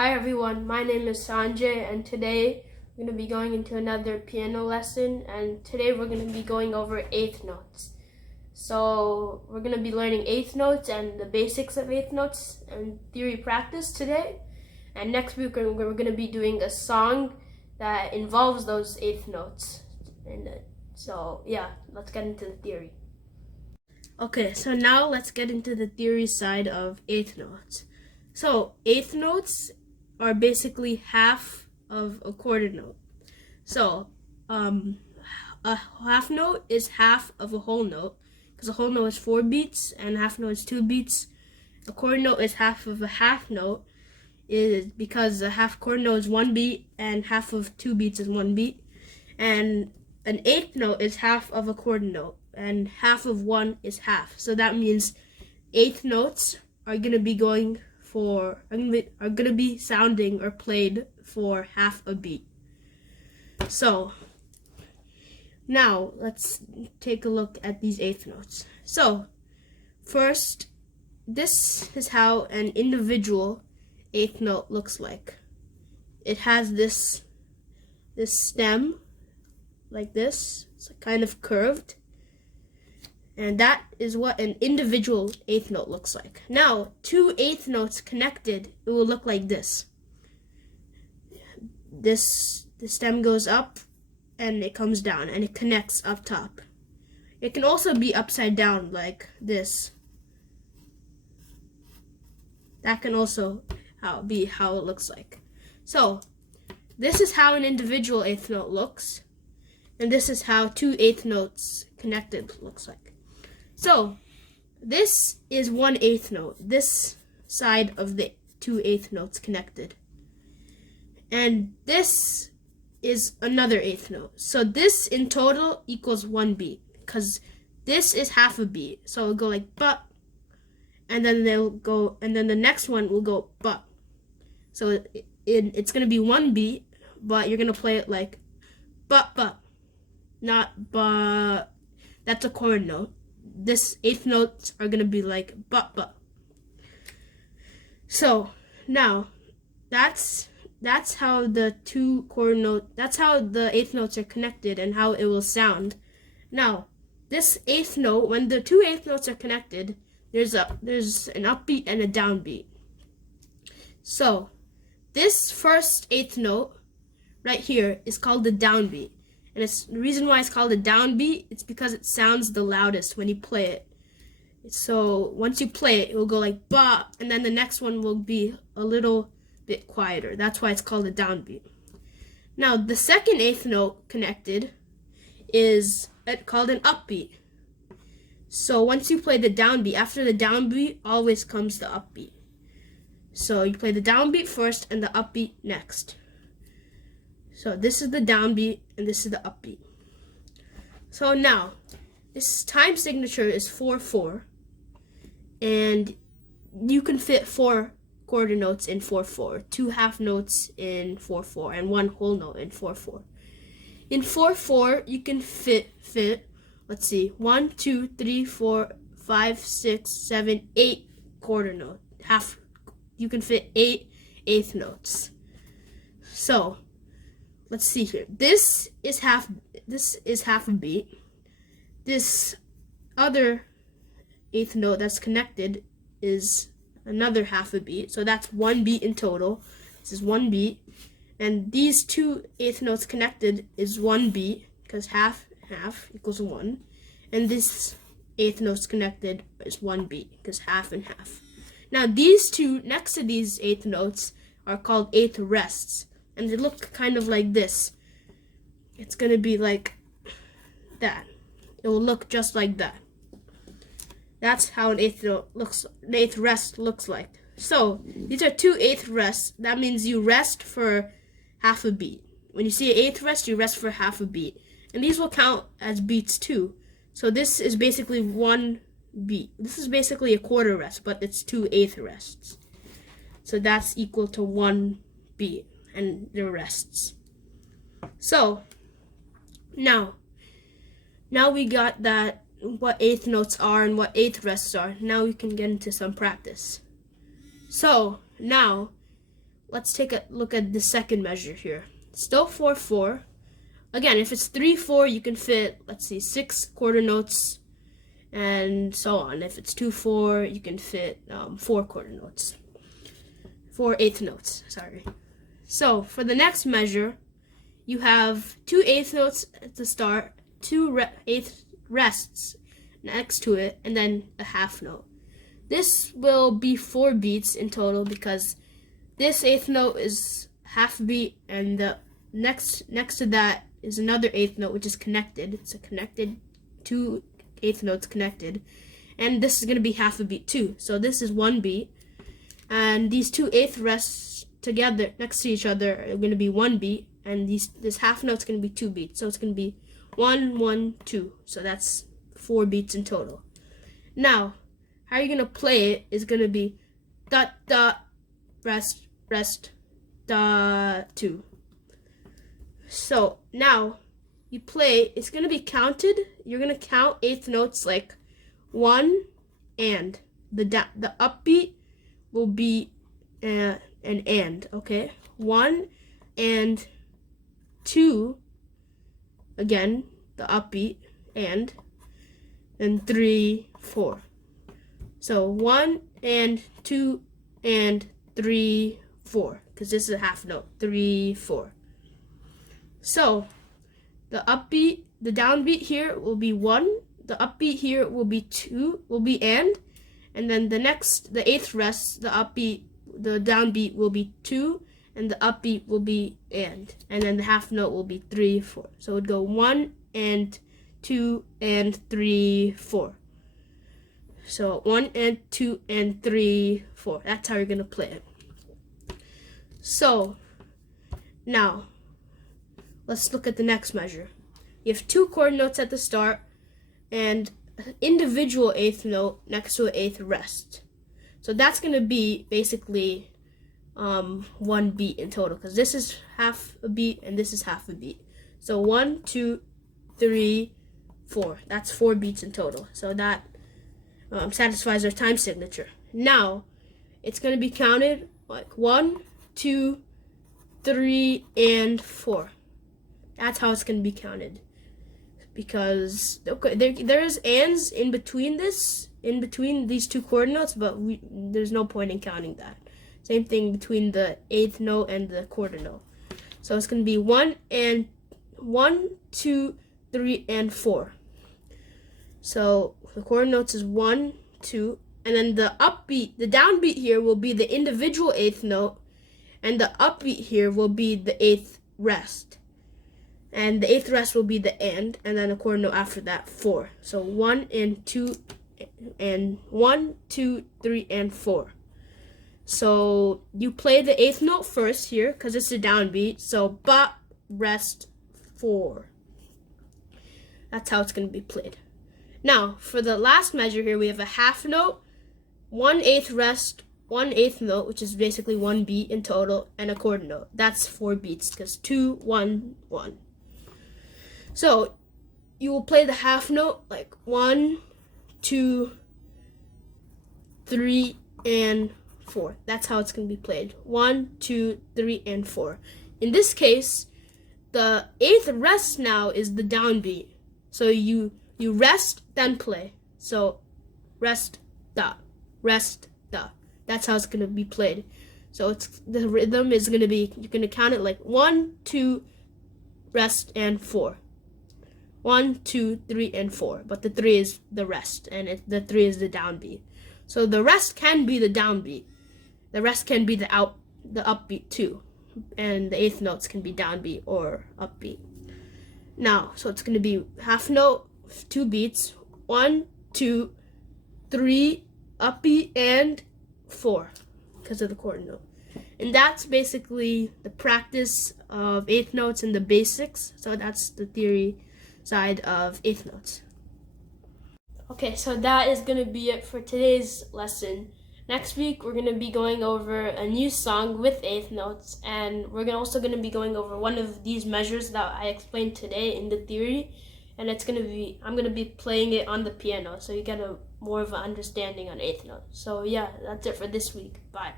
Hi everyone, my name is Sanjay and today we're going to be going into another piano lesson, and today we're going to be going over eighth notes. So we're going to be learning eighth notes and the basics of eighth notes and theory practice today. And next week we're going to be doing a song that involves those eighth notes. So let's get into the theory. Okay, so now let's get into the theory side of eighth notes. So eighth notes are basically half of a quarter note. So a half note is half of a whole note, because a whole note is 4 beats and a half note is 2 beats. A quarter note is half of a half note, is because a half quarter note is 1 beat and half of 2 beats is 1 beat. And an eighth note is half of a quarter note and half of 1 is half. So that means eighth notes are going to be sounding or played for half a beat. So now let's take a look at these eighth notes. So first, this is how an individual eighth note looks like. It has this stem like this. It's kind of curved. And that is what an individual eighth note looks like. Now, 2 eighth notes connected, it will look like this. The stem goes up and it comes down and it connects up top. It can also be upside down like this. That can also be how it looks like. So, this is how an individual eighth note looks. And this is how 2 eighth notes connected looks like. So, this is 1 eighth note, this side of the 2 eighth notes connected. And this is another eighth note. So this in total equals 1 beat, because this is half a beat. So it'll go like but, and then the next one will go but. So it's going to be 1 beat, but you're going to play it like but, not but. That's a quarter note. This eighth notes are going to be like but. So now that's how the 2 quarter note, that's how the eighth notes are connected and how it will sound. Now, this eighth note, when the 2 eighth notes are connected, there's an upbeat and a downbeat. So this first eighth note right here is called the downbeat. And the reason why it's called a downbeat, it's because it sounds the loudest when you play it. So once you play it, it will go like ba, and then the next one will be a little bit quieter. That's why it's called a downbeat. Now the second eighth note connected is called an upbeat. So once you play the downbeat, after the downbeat always comes the upbeat. So you play the downbeat first and the upbeat next. So this is the downbeat and this is the upbeat. So now, this time signature is 4/4, and you can fit 4 quarter notes in 4/4, 2 half notes in 4/4, and 1 whole note in 4/4. In 4/4, you can fit, let's see, 1, 2, 3, 4, 5, 6, 7, 8 quarter note. You can fit 8 eighth notes. So let's see here. This is half a beat. This other eighth note that's connected is another half a beat. So that's 1 beat in total. This is 1 beat. And these 2 eighth notes connected is 1 beat, because half equals 1. And this eighth notes connected is 1 beat, because half and half. Now these 2 next to these eighth notes are called eighth rests. And they look kind of like this. It's going to be like that. It will look just like that. That's how an eighth note looks. An eighth rest looks like. So these are 2 eighth rests. That means you rest for half a beat. When you see an eighth rest, you rest for half a beat. And these will count as beats too. So this is basically 1 beat. This is basically a quarter rest, but it's 2 eighth rests. So that's equal to 1 beat. And the rests. So now we got that, what eighth notes are and what eighth rests are. Now we can get into some practice. So now let's take a look at the second measure here. Still 4/4. Again, if it's 3/4, you can fit, let's see, 6 quarter notes, and so on. If it's 2/4, you can fit 4 quarter notes, 4 eighth notes. Sorry. So for the next measure, you have 2 eighth notes at the start, 2 eighth rests next to it, and then a half note. This will be 4 beats in total because this eighth note is half a beat, and the next to that is another eighth note which is connected. It's a connected 2 eighth notes connected, and this is going to be half a beat too. So this is 1 beat, and these 2 eighth rests together next to each other are going to be 1 beat, and this half note's going to be 2 beats. So it's going to be 1 1 2. So that's 4 beats in total. Now, how you're going to play it is going to be dot dot rest rest da 2. So now you play, it's going to be counted. You're going to count eighth notes like 1 and the upbeat will be an and, okay? 1 and 2, again, the upbeat and 3 4. So 1 and 2 and 3 4, because this is a half note. 3 4. So the upbeat, the downbeat here will be 1. The upbeat here will be 2. Will be and then the eighth rest, the downbeat will be 2, and the upbeat will be and then the half note will be 3 4. So it would go 1 and 2 and 3 4. So 1 and 2 and 3 4. That's how you're gonna play it. So now let's look at the next measure. You have 2 chord notes at the start and an individual eighth note next to an eighth rest. So that's going to be basically 1 beat in total, because this is half a beat and this is half a beat. So 1 2 3 4. That's 4 beats in total. So that satisfies our time signature. Now it's going to be counted like 1 2 3 and 4. That's how it's going to be counted, because okay, there is ands in between these 2 chord notes, but there's no point in counting that. Same thing between the eighth note and the quarter note. So it's going to be 1 2 3 and 4. So the quarter notes is 1 2, and then the downbeat here will be the individual eighth note, and the upbeat here will be the eighth rest. And the eighth rest will be the and then a quarter note after that, 4. So 1 and 2 and 1 2 3 and 4. So you play the eighth note first here because it's a downbeat. So ba rest 4. That's how it's going to be played. Now for the last measure here, we have a half note, 1 eighth rest, 1 eighth note, which is basically 1 beat in total, and a quarter note. That's 4 beats because 2 1 1. So you will play the half note like 1 2 3 and 4. That's how it's going to be played. 1 2 3 and 4. In this case, the eighth rest now is the downbeat. So you rest then play. So rest da, rest da. That's how it's going to be played. So the rhythm is going to be, you're going to count it like 1 2 rest and 4. 1 2 3 and 4, but the 3 is the rest, and the 3 is the downbeat. So the rest can be the downbeat. The rest can be the upbeat too, and the eighth notes can be downbeat or upbeat. Now, so it's going to be half note, 2 beats, 1 2 3 upbeat and 4 because of the quarter note. And that's basically the practice of eighth notes and the basics. So that's the theory side of eighth notes. Okay, so that is going to be it for today's lesson. Next week, we're going to be going over a new song with eighth notes, and we're also going to be going over one of these measures that I explained today in the theory, and I'm going to be playing it on the piano, so you get more of an understanding on eighth notes. So yeah, that's it for this week. Bye.